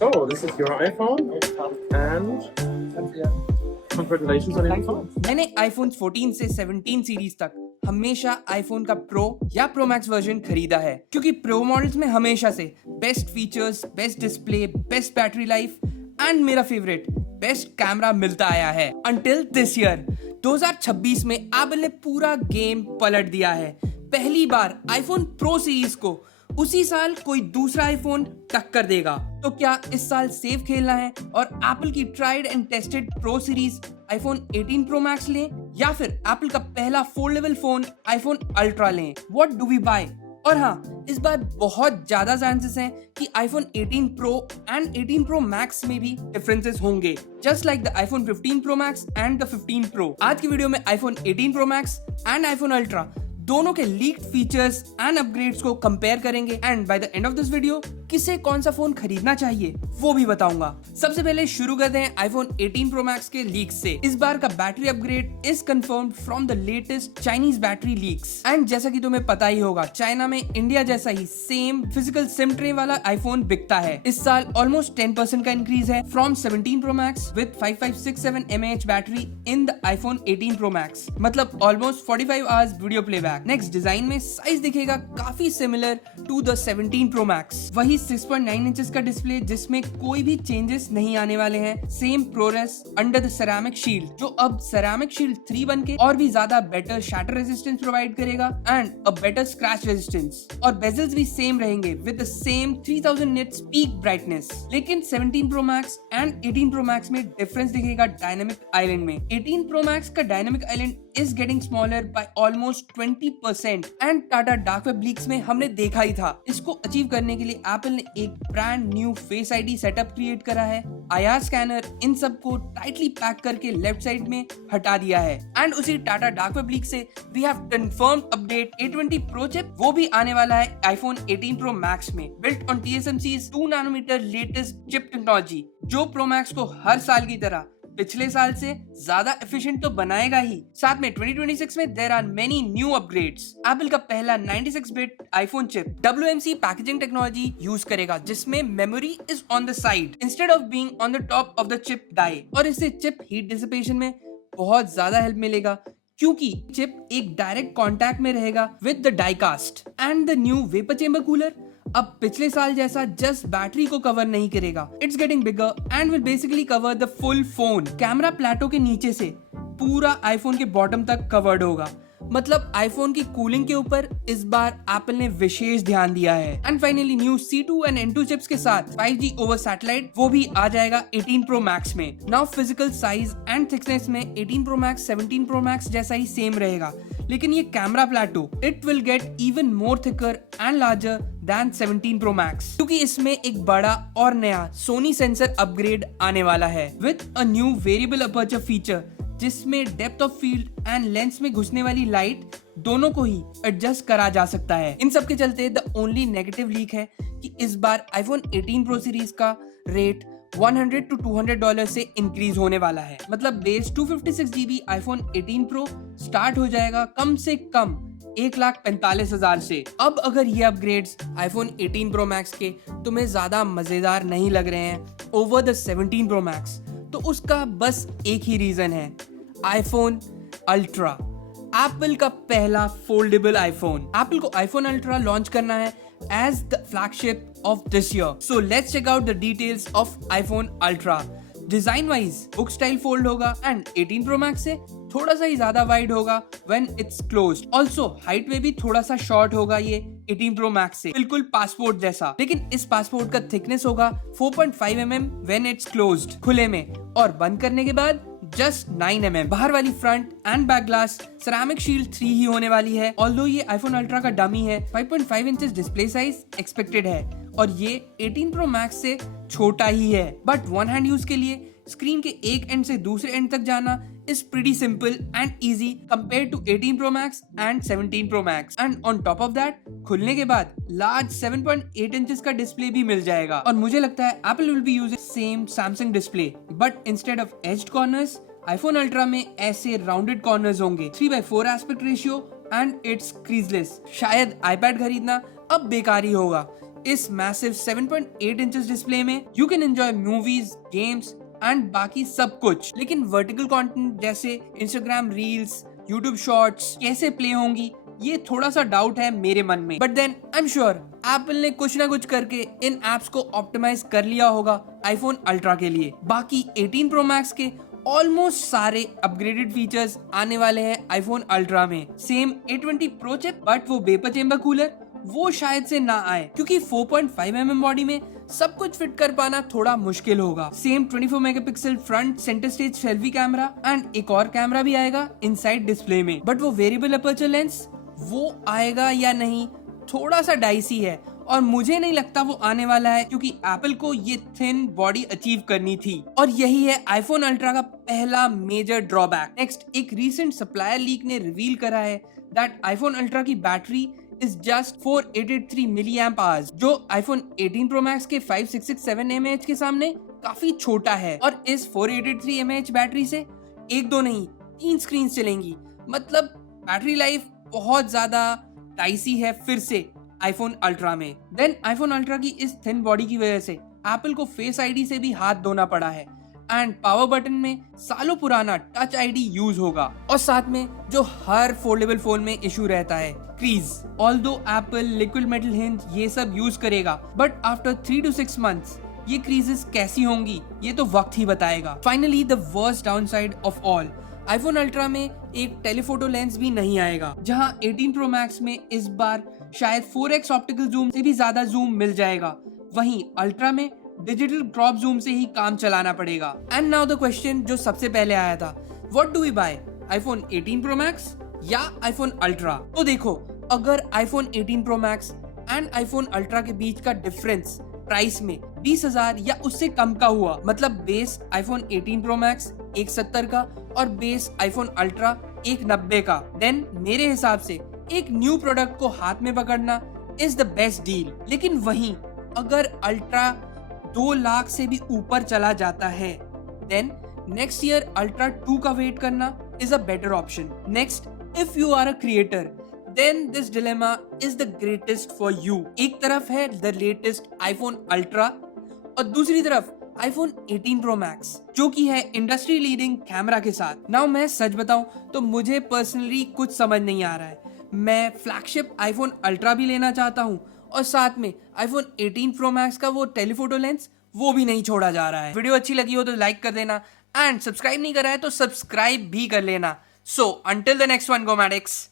So, this is your iPhone, and congratulations on your new phone. मैंने iPhone 14 से 17 series तक हमेशा iPhone का Pro या Pro Max वर्जन खरीदा है, क्योंकि Pro मॉडल्स में हमेशा से best features, best display, best battery life and मेरा फेवरेट बेस्ट कैमरा मिलता आया है अंटिल दिस ईयर 2026 में एप्पल ने पूरा गेम पलट दिया है। पहली बार iPhone Pro सीरीज को उसी साल कोई दूसरा आईफोन टक्कर देगा। तो क्या इस साल सेफ खेलना है और एप्पल की tried and tested pro series iPhone 18 pro max लें, या फिर एप्पल का पहला फोल्डेबल फोन आईफोन अल्ट्रा लें? What do we buy? और हाँ, इस बार बहुत ज्यादा चांसेस हैं कि iPhone 18 pro and 18 pro max में भी डिफरेंसेस होंगे, just like the iPhone 15 pro max and the 15 pro. आज की वीडियो में iPhone 18 pro max and iPhone ultra दोनों के लीक्ड फीचर्स एंड अपग्रेड्स को कंपेयर करेंगे and by the end of this video किसे कौन सा फोन खरीदना चाहिए वो भी बताऊंगा। सबसे पहले शुरू करते हैं आईफोन 18 प्रो मैक्स के लीक से। इस बार का battery upgrade is confirmed from the latest Chinese battery leaks and जैसा कि तुम्हें पता ही होगा, चाइना में इंडिया जैसा ही सेम फिजिकल सिम ट्रे वाला आईफोन बिकता है। इस साल ऑलमोस्ट 10% का इंक्रीज है from 17 pro max with 5567 mAh battery in the iPhone 18 pro max, मतलब almost 45 hours video playback. Next, design में साइज दिखेगा काफी similar to the 17 pro max, वही 6.9 इंचेस का डिस्प्ले जिसमें कोई भी चेंजेस नहीं आने वाले हैं। Same ProRes under the ceramic shield, जो अब सेरामिक शील्ड 3 बन के और भी ज्यादा बेटर शैटर रेजिस्टेंस प्रोवाइड करेगा and a better scratch resistance. और बेजल्स भी सेम रहेंगे with the same 3000 nits peak brightness. लेकिन 17 pro max and 18 pro max में डिफरेंस दिखेगा डायनामिक आइलैंड में। 18 प्रो मैक्स का dynamic island is getting smaller by almost 20% and Tata dark web leaks में हमने देखा ही था। इसको अचीव करने के लिए एप्पल ने एक brand new face ID setup create करा है। IR स्कैनर इन सबको टाइटली पैक करके लेफ्ट साइड में हटा दिया है एंड उसी टाटा डार्क वेब लीक से we have confirmed update A20 pro chip वो भी आने वाला है आईफोन 18 प्रो मैक्स में, built on TSMC's 2 nanometer latest chip technology, जो प्रो मैक्स को हर साल की तरह पिछले साल से ज्यादा एफिशिएंट तो बनाएगा ही, साथ में 2026 में there are many new upgrades. Apple का पहला 96 bit iPhone chip WMC packaging technology use करेगा, जिसमें memory is on the side instead of being on the top of the chip die, और इससे चिप हीट डिसिपेशन में बहुत ज्यादा help मिलेगा क्योंकि चिप एक डायरेक्ट कांटेक्ट में रहेगा with the die cast. And the new vapour chamber cooler अब पिछले साल जैसा जस्ट बैटरी को कवर नहीं करेगा, it's getting bigger and will basically cover the full phone. Camera plateau के नीचे से पूरा आईफोन के बॉटम तक कवर्ड होगा, मतलब आईफोन की कूलिंग के ऊपर इस बार एप्पल ने विशेष ध्यान दिया है। And finally new C2 and N2 chips के साथ 5G ओवर सैटेलाइट वो भी आ जाएगा 18 प्रो मैक्स में। Now physical size and thickness में 18 प्रो मैक्स 17 प्रो मैक्स जैसा ही सेम रहेगा, लेकिन ये camera plateau it will get even more thicker and larger than 17 pro max, क्योंकि इसमें एक बड़ा और नया सोनी सेंसर अपग्रेड आने वाला है with a new variable aperture feature, जिसमें depth of field and lens में घुसने वाली लाइट दोनों को ही एडजस्ट करा जा सकता है। इन सब के चलते द ओनली नेगेटिव लीक है कि इस बार आईफोन 18 प्रो सीरीज का रेट $100 to $200 से इंक्रीज होने वाला है, मतलब base 256GB iPhone 18 pro start हो जाएगा कम से कम 1,45,000 से। अब अगर ये अपग्रेड्स आईफोन 18 प्रो मैक्स के तुम्हें ज्यादा मजेदार नहीं लग रहे हैं ओवर द 17 प्रो मैक्स, तो उसका बस एक ही रीजन है, आईफोन अल्ट्रा, एप्पल का पहला फोल्डेबल आईफोन। एप्पल को आईफोन अल्ट्रा लॉन्च करना है as the flagship of this year. So let's check out the details of iPhone Ultra. Design wise book style fold होगा एंड 18 प्रो मैक्स से थोड़ा सा ही ज्यादा वाइड होगा when it's closed. Also height में भी थोड़ा सा शॉर्ट होगा ये 18 प्रो मैक्स से, बिल्कुल पासपोर्ट जैसा, लेकिन इस पासपोर्ट का थिकनेस होगा 4.5 mm व्हेन इट्स क्लोज्ड खुले में, और बंद करने के बाद जस्ट 9 mm। बाहर वाली front end back glass ceramic shield 3 ही होने वाली है। ऑल्दो ये आईफोन अल्ट्रा का डमी है, 5.5 इंचेस डिस्प्ले साइज एक्सपेक्टेड है और ये 18 प्रो मैक्स से छोटा ही है, बट वन हैंड यूज के लिए स्क्रीन के एक एंड से दूसरे एंड तक जाना is pretty simple and easy compared to 18 Pro Max and 17 Pro Max. And on top of that, खुलने के बाद लार्ज 7.8 इंचेस का डिस्प्ले भी मिल जाएगा, और मुझे लगता है Apple will be using same Samsung display, but instead of edged corners, iPhone Ultra में ऐसे राउंडेड कॉर्नर्स होंगे। 3:4 aspect ratio and it's creaseless. शायद iPad खरीदना अब बेकार ही होगा, इस मैसिव 7.8 इंचेस डिस्प्ले में you can enjoy movies, games and बाकी सब कुछ। लेकिन वर्टिकल कंटेंट जैसे इंस्टाग्राम रील्स, यूट्यूब शॉर्ट्स कैसे प्ले होंगी, ये थोड़ा सा डाउट है मेरे मन में। But then I am sure Apple ने कुछ ना कुछ करके इन एप्स को ऑप्टिमाइज कर लिया होगा आईफोन अल्ट्रा के लिए। बाकी 18 प्रो मैक्स के ऑलमोस्ट सारे अपग्रेडेड फीचर्स आने वाले हैं आईफोन अल्ट्रा में। Same A20 pro chip, but वो वेपर चेंबर कूलर वो शायद से ना आए, क्योंकि 4.5mm बॉडी में सब कुछ फिट कर पाना थोड़ा मुश्किल होगा। Same 24 megapixel front centre stage selfie camera and एक और कैमरा भी आएगा इनसाइड डिस्प्ले में। बट वो वेरिएबल अपर्चर लेंस वो आएगा या नहीं, थोड़ा सा डाइसी है और मुझे नहीं लगता वो आने वाला है, क्योंकि एप्पल को ये थिन बॉडी अचीव करनी थी और यही है आईफोन अल्ट्रा का पहला मेजर ड्रॉबैक। नेक्स्ट, एक रीसेंट सप्लायर लीक ने रिवील करा है दैट आईफोन अल्ट्रा की battery is just 483 milliamp hours, जो iPhone 18 Pro Max के 5667 mAh के सामने काफी छोटा है। और इस 483 mAh बैटरी से एक दो नहीं 3 स्क्रीन चलेंगी, मतलब बैटरी लाइफ बहुत ज्यादा डाइसी है फिर से iPhone Ultra में। देन iPhone Ultra की इस थिन बॉडी की वजह से एप्पल को फेस आईडी से भी हाथ धोना पड़ा है एंड पावर बटन में सालों पुराना टच आईडी यूज होगा। और साथ में जो हर फोल्डेबल फोन में इशू रहता है, crease. Although Apple liquid metal hinge ये सब यूज करेगा, बट आफ्टर 3 to 6 months ये क्रीजेस कैसी होंगी ये तो वक्त ही बताएगा। Finally the worst downside of all, iPhone ultra में एक टेलीफोटो लेंस भी नहीं आएगा, जहां 18 प्रो मैक्स में इस बार शायद 4x ऑप्टिकल जूम से भी ज्यादा जूम मिल जाएगा। वहीं अल्ट्रा में डिजिटल क्रॉप जूम से ही काम चलाना पड़ेगा। एंड नाउ द क्वेश्चन जो सबसे पहले आया था, what do we buy, iPhone 18 pro max या आईफोन अल्ट्रा? तो देखो, अगर iPhone 18 pro max and iPhone ultra के बीच का डिफरेंस प्राइस में 20,000 या उससे कम का हुआ, मतलब बेस आईफोन 18 प्रो मैक्स 170 का और बेस आईफोन अल्ट्रा 190 का, देन मेरे हिसाब से एक न्यू प्रोडक्ट को हाथ में पकड़ना इज द बेस्ट डील। लेकिन वहीं अगर अल्ट्रा 2 लाख से भी ऊपर चला जाता है, देन नेक्स्ट ईयर अल्ट्रा 2 का वेट करना is a better option. Next, if you are a creator, then this dilemma is the greatest for you. एक तरफ है द लेटेस्ट आईफोन अल्ट्रा और दूसरी तरफ आईफोन 18 प्रो मैक्स, जो कि है इंडस्ट्री लीडिंग कैमरा के साथ। नाउ मैं सच बताऊं तो मुझे पर्सनली कुछ समझ नहीं आ रहा है। मैं फ्लैगशिप आईफोन अल्ट्रा भी लेना चाहता हूं और साथ में आईफोन 18 प्रो मैक्स का वो टेलीफोटो लेंस वो भी नहीं छोड़ा जा रहा है। वीडियो अच्छी लगी हो तो लाइक कर देना एंड सब्सक्राइब नहीं करा है तो सब्सक्राइब भी कर लेना। So until the next one, go Madix.